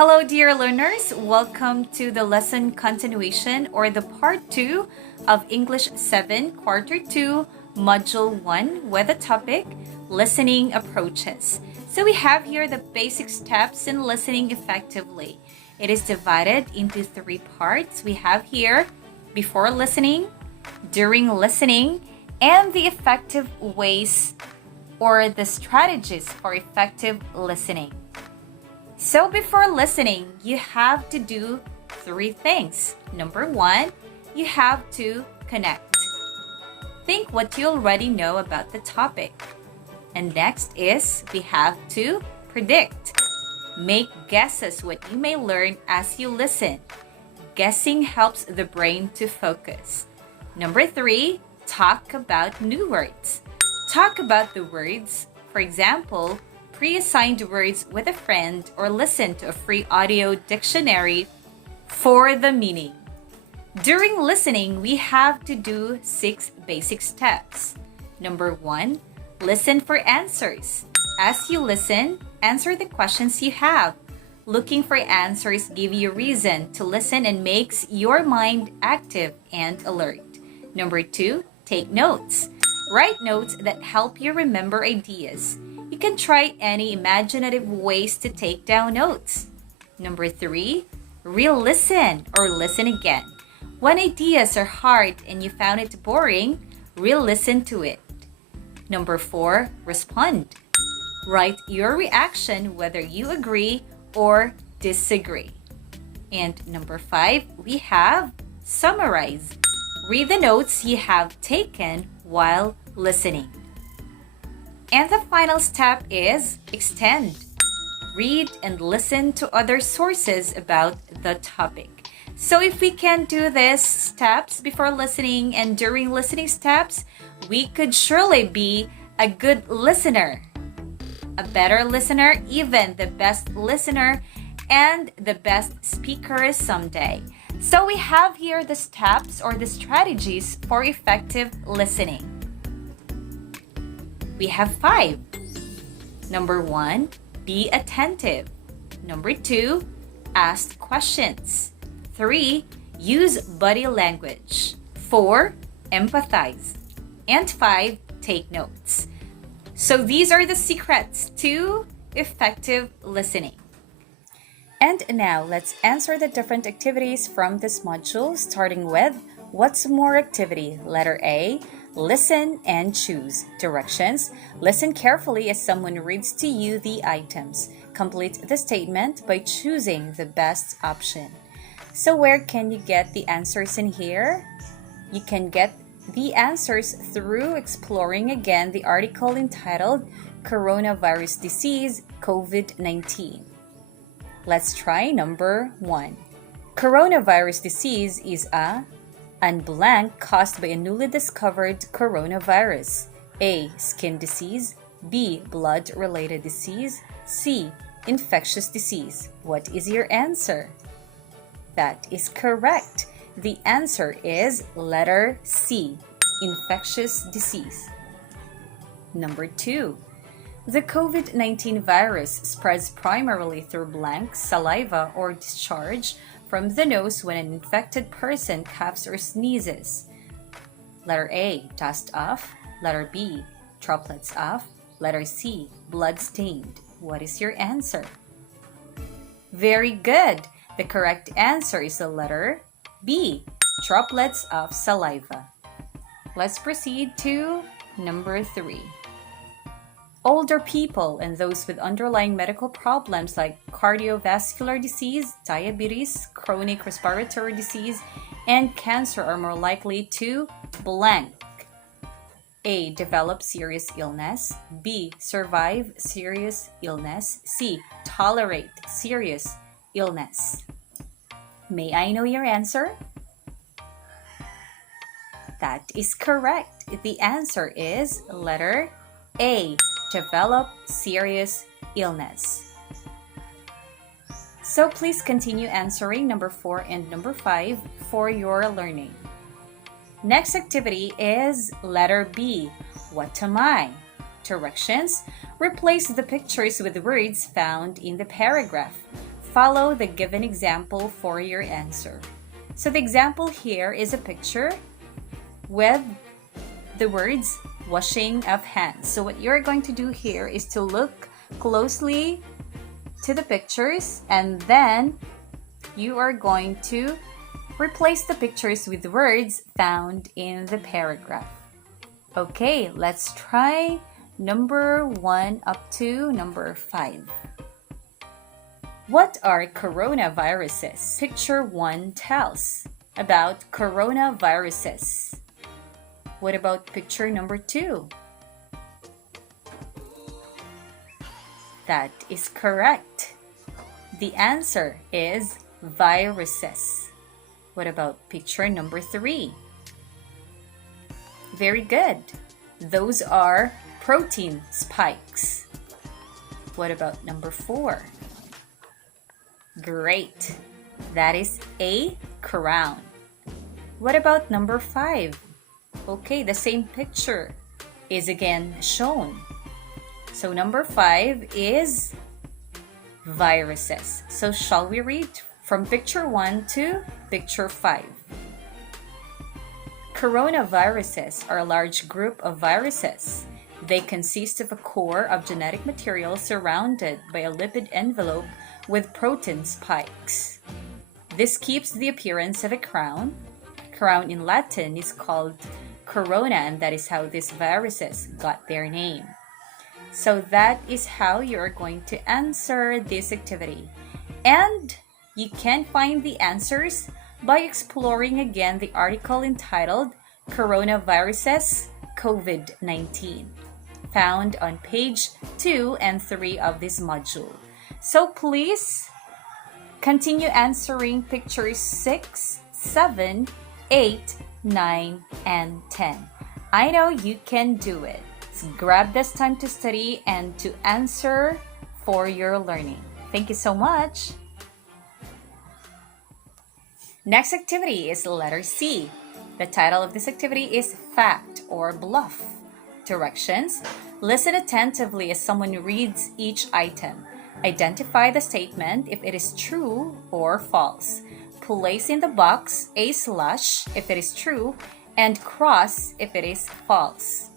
Hello, dear learners. Welcome to the lesson continuation or the part 2 of English 7, Quarter 2, Module 1 with the topic Listening Approaches. So we have here the basic steps in listening effectively. It is divided into 3 parts. We have here before listening, during listening, and the effective ways or the strategies for effective listening. So before listening, you have to do 3 things. Number 1, you have to connect. Think what you already know about the topic. And next is we have to predict. Make guesses what you may learn as you listen. Guessing helps the brain to focus. Number 3, talk about new words. Talk about the words. For example, pre-assigned words with a friend or listen to a free audio dictionary for the meaning. During listening, we have to do 6 basic steps. Number 1, listen for answers. As you listen, answer the questions you have. Looking for answers give you reason to listen and makes your mind active and alert. Number 2, take notes. Write notes that help you remember ideas. You can try any imaginative ways to take down notes. Number 3, re-listen or listen again. When ideas are hard and you found it boring, re-listen to it. Number 4, respond. Write your reaction whether you agree or disagree. And number 5, we have summarize. Read the notes you have taken while listening. And the final step is extend. Read and listen to other sources about the topic. So if we can do these steps before listening and during listening steps, we could surely be a good listener, a better listener, even the best listener, and the best speaker someday. So we have here the steps or the strategies for effective listening. We have 5. Number 1, be attentive. Number 2, ask questions. 3, use body language. 4, empathize. And 5, take notes. So these are the secrets to effective listening. And now let's answer the different activities from this module, starting with what's more activity? Letter A, listen and choose. Directions: listen carefully as someone reads to you the items. Complete the statement by choosing the best option. So where can you get the answers in here? You can get the answers through exploring again the article entitled Coronavirus Disease COVID-19. Let's try number 1. Coronavirus disease is and blank caused by a newly discovered coronavirus. A, skin disease. B, blood-related disease. C, infectious disease. What is your answer? That is correct. The answer is letter C, infectious disease. Number 2. The COVID-19 virus spreads primarily through blank, saliva, or discharge from the nose when an infected person coughs or sneezes. Letter A, dust off. Letter B, droplets off. Letter C, blood stained. What is your answer? Very good. The correct answer is the letter B, droplets of saliva. Let's proceed to number 3. Older people and those with underlying medical problems like cardiovascular disease, diabetes, chronic respiratory disease, and cancer are more likely to blank. A, develop serious illness. B, survive serious illness. C, tolerate serious illness. May I know your answer? That is correct. The answer is letter A, develop serious illness. So please continue answering number 4 and number 5 for your learning. Next activity is letter B, what am I? Directions: replace the pictures with words found in the paragraph. Follow the given example for your answer. So the example here is a picture with the words washing of hands. So what you're going to do here is to look closely to the pictures, and then you are going to replace the pictures with words found in the paragraph. Okay, let's try number 1 up to number 5. What are coronaviruses? Picture 1 tells about coronaviruses. What about picture number 2? That is correct. The answer is viruses. What about picture number 3? Very good. Those are protein spikes. What about number 4? Great. That is a crown. What about number 5? Okay, the same picture is again shown. So number 5 is viruses. So shall we read from picture 1 to picture 5? Coronaviruses are a large group of viruses. They consist of a core of genetic material surrounded by a lipid envelope with protein spikes. This keeps the appearance of a crown. Crown in Latin is called corona, and that is how these viruses got their name. So that is how you're going to answer this activity. And you can find the answers by exploring again the article entitled Coronaviruses COVID-19, found on page 2 and 3 of this module. So please continue answering pictures 6, 7, 8, 9, and 10. I know you can do it. So grab this time to study and to answer for your learning. Thank you so much. Next activity is letter C. The title of this activity is Fact or Bluff. Directions: listen attentively as someone reads each item. Identify the statement if it is true or false. Place in the box a slash if it is true and cross if it is false.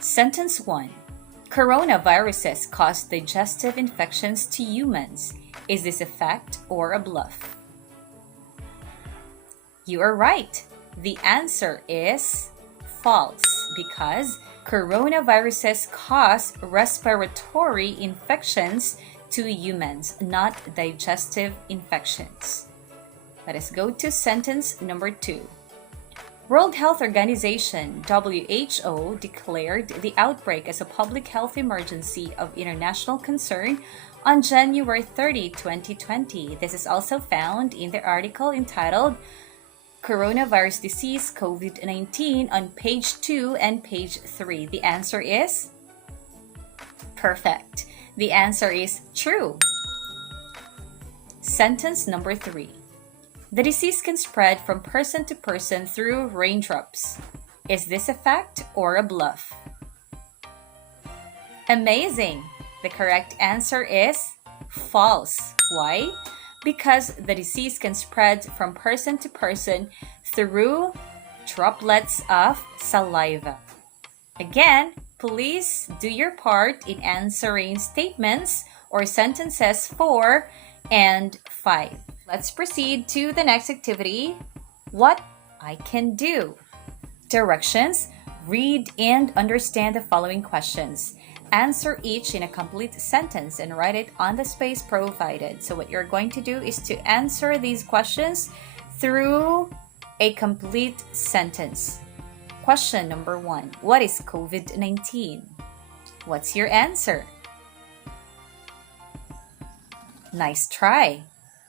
Sentence 1. Coronaviruses cause digestive infections to humans. Is this a fact or a bluff? You are right. The answer is false because coronaviruses cause respiratory infections to humans, not digestive infections. Let us go to sentence number 2. World Health Organization, WHO, declared the outbreak as a public health emergency of international concern on January 30, 2020. This is also found in the article entitled Coronavirus Disease COVID-19 on page 2 and page 3. The answer is perfect. The answer is true. Sentence number 3. The disease can spread from person to person through raindrops. Is this a fact or a bluff? Amazing! The correct answer is false. Why? Because the disease can spread from person to person through droplets of saliva. Again, please do your part in answering statements or sentences 4 and 5. Let's proceed to the next activity, What I Can Do. Directions: read and understand the following questions. Answer each in a complete sentence and write it on the space provided. So what you're going to do is to answer these questions through a complete sentence. Question number 1. What is COVID-19? What's your answer? Nice try.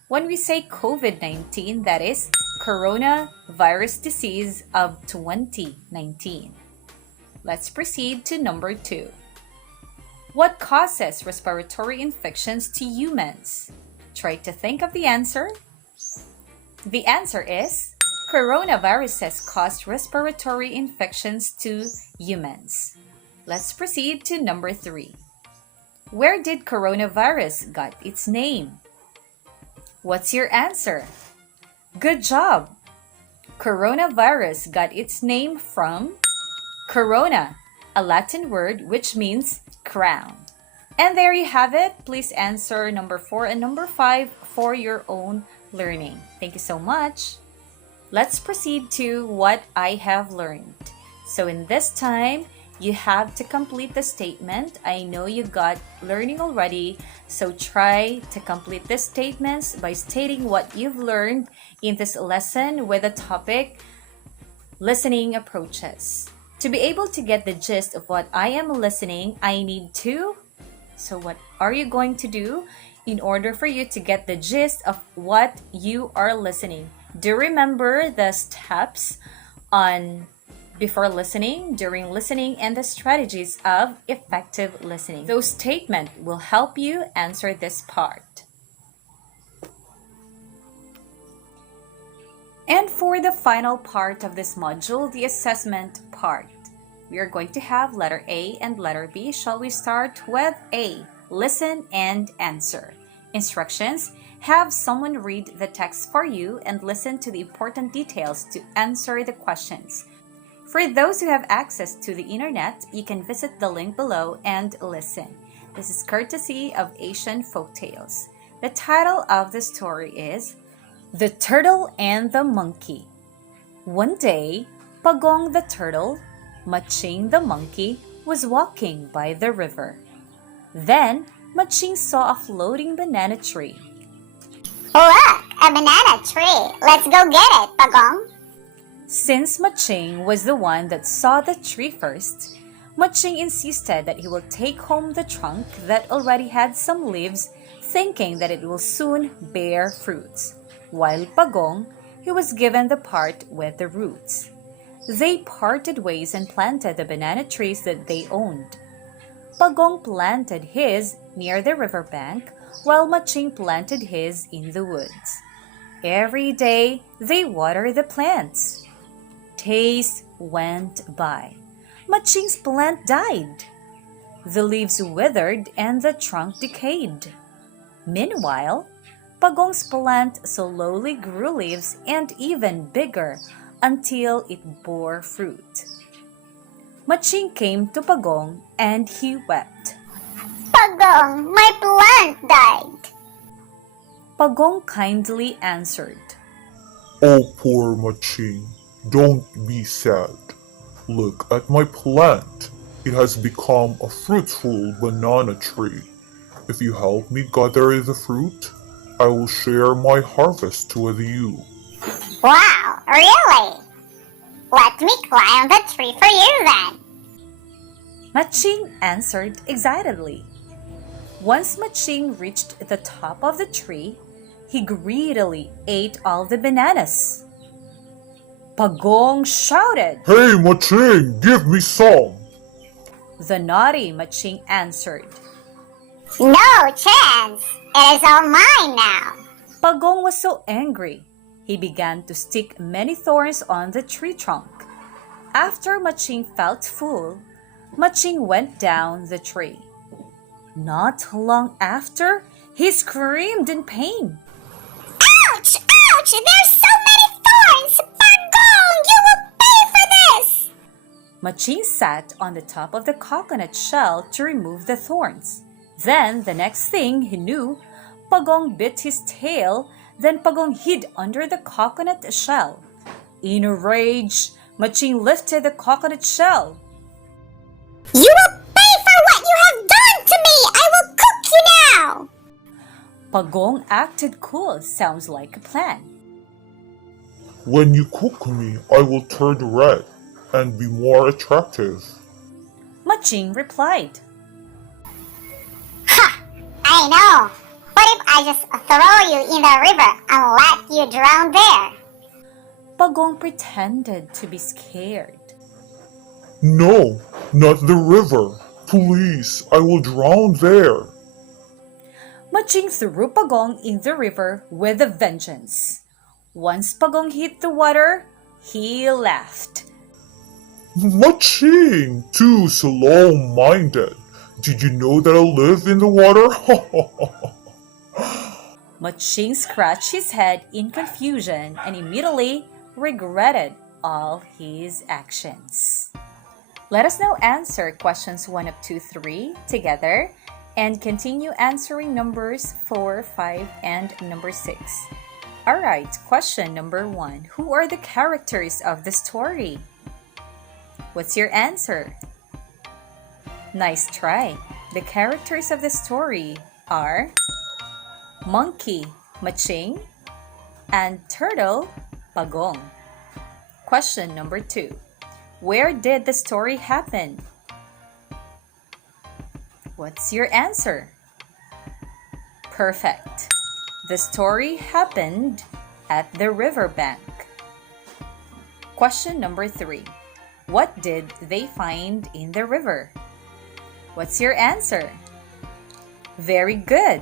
When we say COVID-19, that is coronavirus disease of 2019. Let's proceed to number 2. What causes respiratory infections to humans? Try to think of the answer. The answer is coronaviruses cause respiratory infections to humans. Let's proceed to number 3. Where did coronavirus got its name? What's your answer? Good job! Coronavirus got its name from corona, a Latin word which means crown. And there you have it. Please answer number 4 and number 5 for your own learning. Thank you so much. Let's proceed to what I have learned. So in this time, you have to complete the statement. I know you got learning already, so try to complete the statements by stating what you've learned in this lesson with the topic listening approaches. To be able to get the gist of what I am listening, I need to. So what are you going to do in order for you to get the gist of what you are listening? Do remember the steps on before listening, during listening, and the strategies of effective listening. Those statements will help you answer this part. And for the final part of this module, the assessment part, we are going to have letter A and letter B. Shall we start with A? Listen and answer. Instructions: have someone read the text for you and listen to the important details to answer the questions. For those who have access to the internet, you can visit the link below and listen. This is courtesy of Asian Folktales. The title of the story is The Turtle and the Monkey. One day, Pagong the turtle, Maching the monkey, was walking by the river. Then, Maching saw a floating banana tree. Look, a banana tree. Let's go get it, Pagong. Since Maching was the one that saw the tree first, Maching insisted that he will take home the trunk that already had some leaves, thinking that it will soon bear fruits, while Pagong, he was given the part with the roots. They parted ways and planted the banana trees that they owned. Pagong planted his near the riverbank, while Maching planted his in the woods. Every day, they watered the plants. Days went by. Maching's plant died. The leaves withered and the trunk decayed. Meanwhile, Pagong's plant slowly grew leaves and even bigger until it bore fruit. Maching came to Pagong and he wept. Pagong, my plant died. Pagong kindly answered, Oh, poor Maching, don't be sad. Look at my plant. It has become a fruitful banana tree. If you help me gather the fruit, I will share my harvest with you. Wow, really? Let me climb the tree for you then. Maching answered excitedly. Once Maching reached the top of the tree, he greedily ate all the bananas. Pagong shouted. Hey, Maching, give me some. The naughty Maching answered. No chance. It is all mine now. Pagong was so angry, he began to stick many thorns on the tree trunk. After Maching felt full, Maching went down the tree. Not long after, he screamed in pain. Ouch! Ouch! There's so many thorns! Pagong, you will pay for this! Maching sat on the top of the coconut shell to remove the thorns. Then, the next thing he knew, Pagong bit his tail, then Pagong hid under the coconut shell. In a rage, Maching lifted the coconut shell. You will pay for what you have done to me! I will cook you now! Pagong acted cool. Sounds like a plan. When you cook me, I will turn red and be more attractive. Maching replied. Ha! I know! But if I just throw you in the river and let you drown there? Pagong pretended to be scared. No, not the river. Please, I will drown there. Maching threw Pagong in the river with a vengeance. Once Pagong hit the water, he laughed. Maching, too slow-minded. Did you know that I live in the water? Maching scratched his head in confusion and immediately regretted all his actions. Let us now answer questions 1 up to 3 together and continue answering numbers 4, 5, and number 6. Alright, question number 1. Who are the characters of the story? What's your answer? Nice try. The characters of the story are Monkey, Maching, and Turtle, Pagong. Question number 2. Where did the story happen? What's your answer? Perfect. The story happened at the riverbank. Question number 3. What did they find in the river? What's your answer? Very good.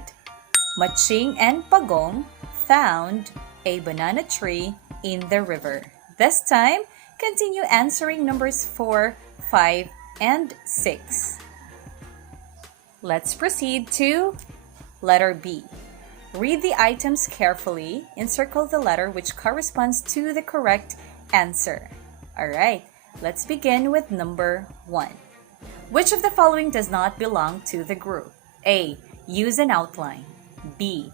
Maching and Pagong found a banana tree in the river. This time, continue answering numbers 4, 5, and 6. Let's proceed to letter B. Read the items carefully and circle the letter which corresponds to the correct answer. Alright, let's begin with number 1. Which of the following does not belong to the group? A. Use an outline. B.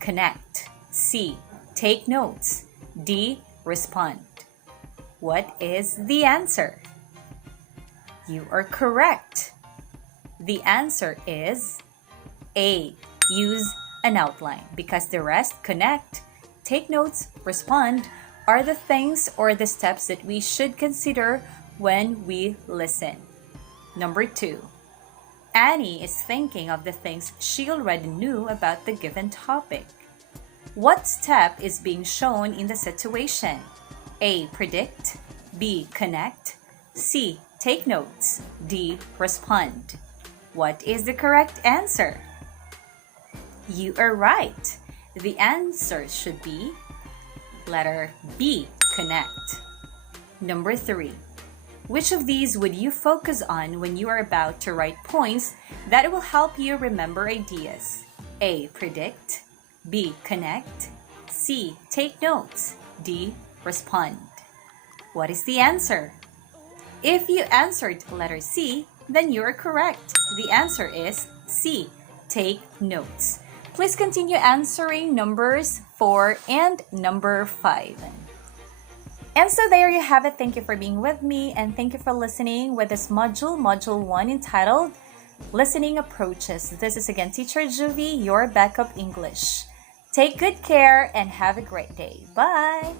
Connect. C. Take notes. D. Respond. What is the answer? You are correct. The answer is A. Use an outline, because the rest, connect, take notes, respond, are the things or the steps that we should consider when we listen. Number 2. Annie is thinking of the things she already knew about the given topic. What step is being shown in the situation? A. Predict. B. Connect. C. Take notes. D. Respond. What is the correct answer? You are right. The answer should be letter B. Connect. Number 3. Which of these would you focus on when you are about to write points that will help you remember ideas? A. Predict. B. Connect. C. Take notes. D. Respond. What is the answer? If you answered letter C, then you are correct. The answer is C. Take notes. Please continue answering numbers 4 and number 5. And so there you have it. Thank you for being with me and thank you for listening with this module 1 entitled Listening Approaches. This is again Teacher Juvy, your backup English. Take good care and have a great day. Bye!